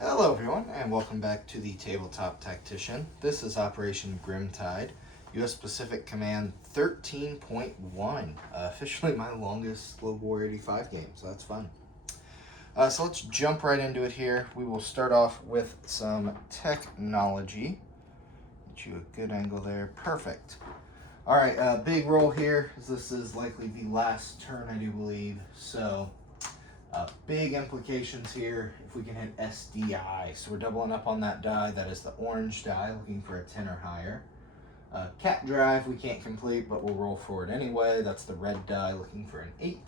Hello everyone, and welcome back to the Tabletop Tactician. This is Operation Grimtide, U.S. Pacific Command 13.1. Officially my longest Global War 85 game, so that's fun. So let's jump right into it here. We will start off with some technology. Get you a good angle there. Perfect. Alright, big roll here, as this is likely the last turn, I do believe. So, big implications here if we can hit SDI. So we're doubling up on that die. That is the orange die, looking for a 10 or higher. Cat drive we can't complete, but we'll roll for it anyway. That's the red die, looking for an 8.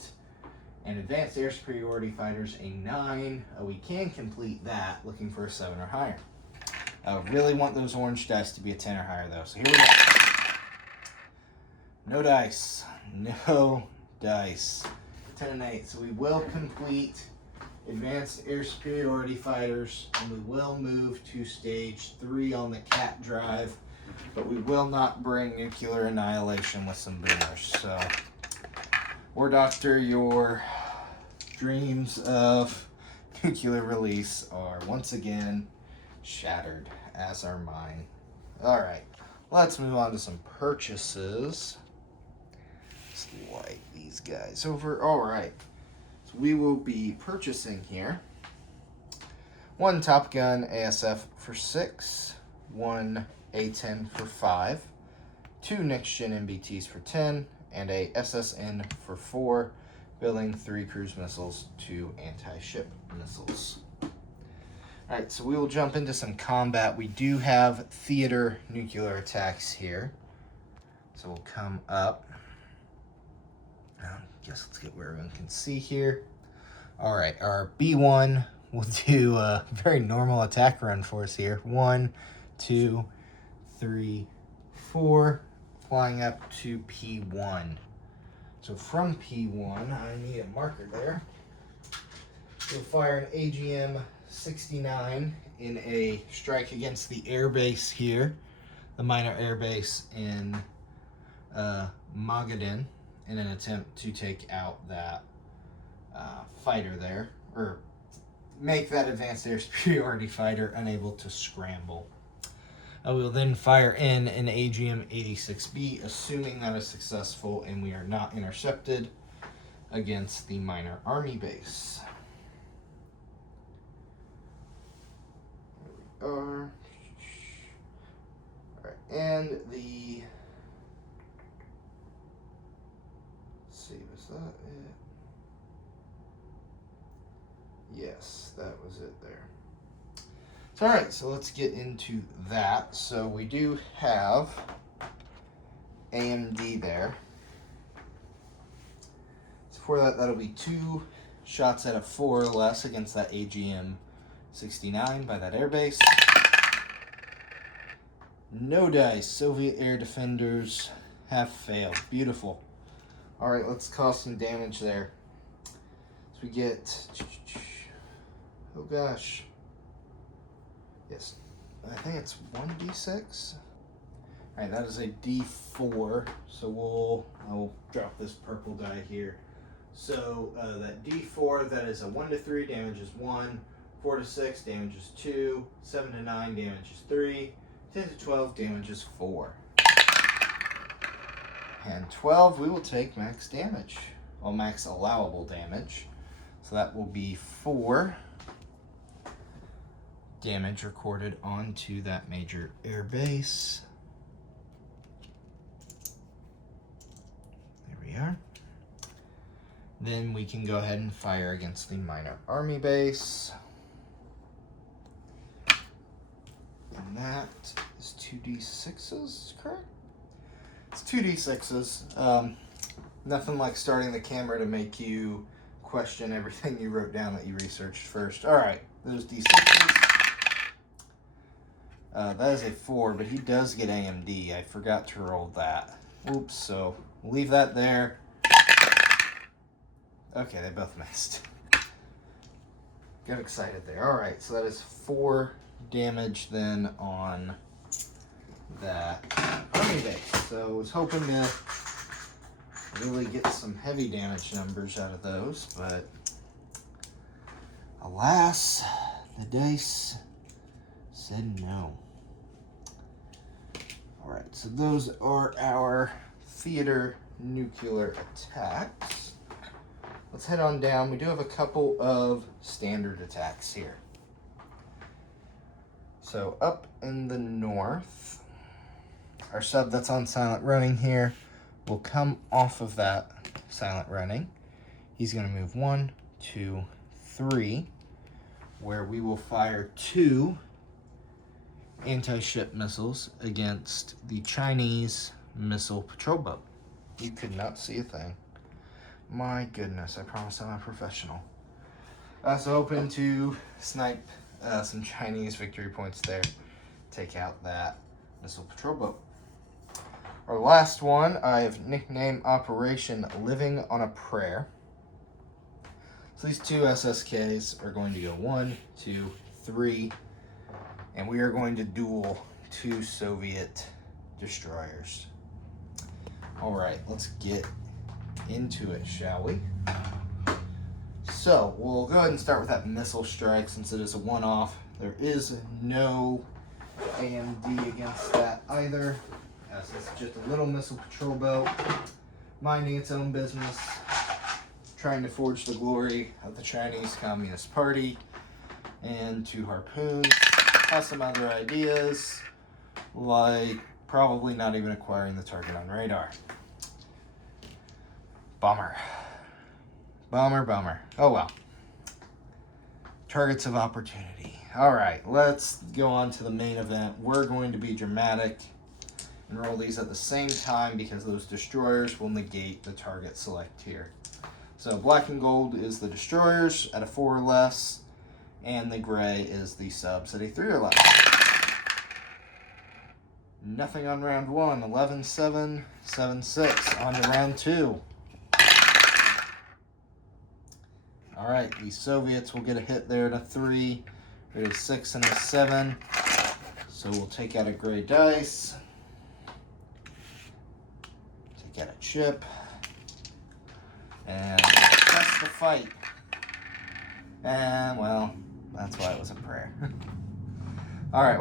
And advanced air superiority fighters, a 9. We can complete that, looking for a 7 or higher. Really want those orange dice to be a 10 or higher though. So here we go. No dice. No dice. 10 and 8. So we will complete advanced air superiority fighters, and we will move to stage 3 on the cat drive, but we will not bring nuclear annihilation with some boomers. So, War Doctor, your dreams of nuclear release are once again shattered, as are mine. Alright, let's move on to some purchases. Let's light these guys over. Alright, so we will be purchasing here 1 Top Gun ASF for 6, 1 A-10 for 5, 2 Next Gen MBTs for 10, and a SSN for 4, building 3 cruise missiles, 2 anti-ship missiles. Alright, so we will jump into some combat. We do have theater nuclear attacks here. So we'll come up. I guess let's get where everyone can see here. Alright, our B1 will do a very normal attack run for us here. 1, 2, 3, 4, flying up to P1. So from P1, I need a marker there. We'll fire an AGM-69 in a strike against the air base here, the minor air base in Magadan, in an attempt to take out that fighter there, or make that advanced air superiority fighter unable to scramble. I will then fire in an AGM-86B, assuming that is successful and we are not intercepted, against the minor army base. There we are. Alright, and the... Let's see, was that it? Yes, that was it there. So, alright, so let's get into that. So we do have AMD there. So for that, that'll be 2 shots out of 4 or less against that AGM-69 by that airbase. No dice. Soviet air defenders have failed. Beautiful. Alright, let's cause some damage there. So we get... Oh gosh. Yes, I think it's 1d6. Alright, that is a d4. So I'll drop this purple die here. So that d4, that is a 1 to 3, damages 1. 4 to 6, damages 2. 7 to 9, damages 3. 10 to 12, damages 4. And 12, we will take max damage. Well, max allowable damage. So that will be 4 damage recorded onto that major air base. There we are. Then we can go ahead and fire against the minor army base. And that is 2d6s, correct? It's 2d6s. Nothing like starting the camera to make you question everything you wrote down that you researched first. Alright, those d6s. That is a 4, but he does get AMD. I forgot to roll that. Oops, so we'll leave that there. Okay, they both missed. Got excited there. Alright, so that is 4 damage then on that army base. So I was hoping to really get some heavy damage numbers out of those, but alas, The dice said no. Alright, so those are our theater nuclear attacks. Let's head on down. We do have a couple of standard attacks here. So up in the north, our sub that's on silent running here will come off of that silent running. He's going to move 1, 2, 3, where we will fire 2 anti-ship missiles against the Chinese missile patrol boat. You could not see a thing. My goodness, I promise I'm a professional. So hoping to snipe some Chinese victory points there. Take out that missile patrol boat. Our last one, I have nicknamed Operation Living on a Prayer. So these 2 SSKs are going to go 1, 2, 3, and we are going to duel 2 Soviet destroyers. All right, let's get into it, shall we? So we'll go ahead and start with that missile strike since it is a one-off. There is no AMD against that either, as it's just a little missile patrol boat minding its own business, trying to forge the glory of the Chinese Communist Party, and to harpoons has some other ideas, like probably not even acquiring the target on radar. Bummer. Bummer. Oh well. Targets of opportunity. All right, let's go on to the main event. We're going to be dramatic and roll these at the same time because those destroyers will negate the target select here. So black and gold is the destroyers at a 4 or less, and the gray is the subs at a 3 or less. Nothing on round 1. 11-7, 7-6. On to round 2. All right, the Soviets will get a hit there at a 3. It is 6 and a 7. So we'll take out a gray dice. Take out a chip. And we'll test the fight. And, well, that's why it was a prayer. All right,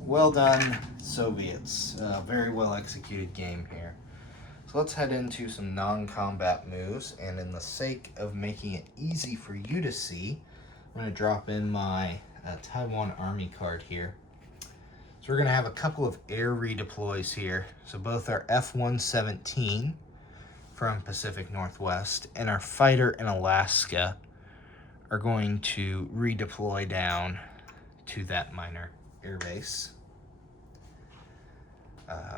well done, Soviets. Very well executed game here. So let's head into some non-combat moves, and in the sake of making it easy for you to see, I'm going to drop in my Taiwan Army card here. So we're going to have a couple of air redeploys here. So both our F-117 from Pacific Northwest and our fighter in Alaska are going to redeploy down to that minor air base.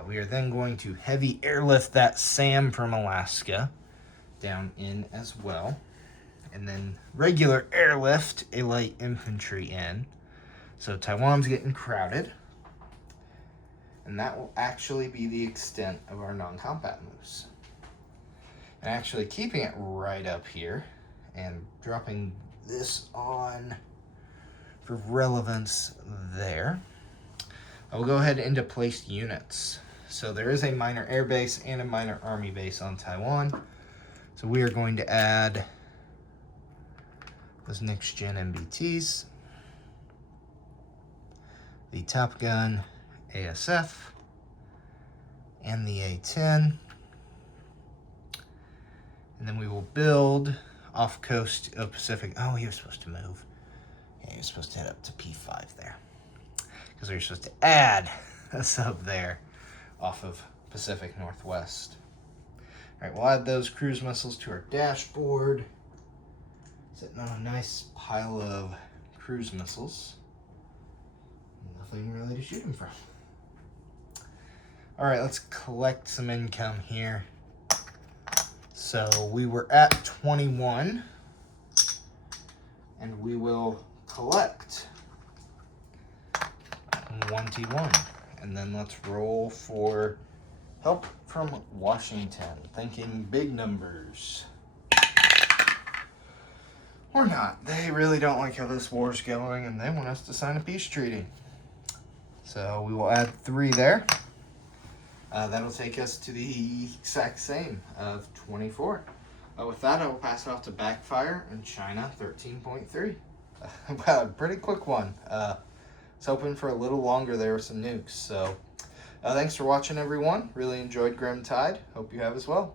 We are then going to heavy airlift that SAM from Alaska down in as well. And then regular airlift a light infantry in. So Taiwan's getting crowded. And that will actually be the extent of our non-combat moves. And actually keeping it right up here and dropping this on for relevance there. I will go ahead into placed units. So there is a minor air base and a minor army base on Taiwan. So we are going to add those next gen MBTs, the Top Gun ASF, and the A-10. And then we will build off coast of Pacific. Oh, he was supposed to move. Yeah, he was supposed to head up to P5 there, because we were supposed to add a sub there off of Pacific Northwest. All right, we'll add those cruise missiles to our dashboard. Sitting on a nice pile of cruise missiles. Nothing really to shoot them from. All right, let's collect some income here. So we were at 21, and we will collect 21. And then let's roll for help from Washington. Thinking big numbers. Or not. They really don't like how this war's going, and they want us to sign a peace treaty. So we will add 3 there. That'll take us to the exact same of 24. With that, I will pass it off to Backfire in China 13.3. Wow, pretty quick one. I was hoping for a little longer there with some nukes. So thanks for watching, everyone. Really enjoyed Grim Tide. Hope you have as well.